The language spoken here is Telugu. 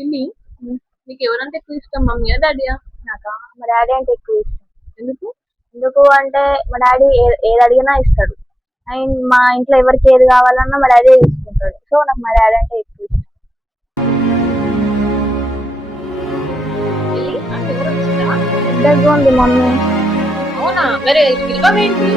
సిమి, నీకు ఎవరంటే ఎక్కువ ఇష్టం, మమ్మీయా డాడీయా? నాకా మా డాడీ అంటే ఎక్కువ ఇష్టం. ఎందుకు? ఎందుకు అంటే మా డాడీ ఏది అడిగినా ఇస్తాడు. అండ్ మా ఇంట్లో ఎవరికి ఏది కావాలన్నా మా డాడీ తీసుకుంటాడు. సో నాకు మా డాడీ అంటే ఎక్కువ ఇష్టం. పెళ్ళి అంటే ఎవరు వచ్చిందా? పెద్దగా ఉంది మమ్మీ. అవునా, మరి పిలవేంటి?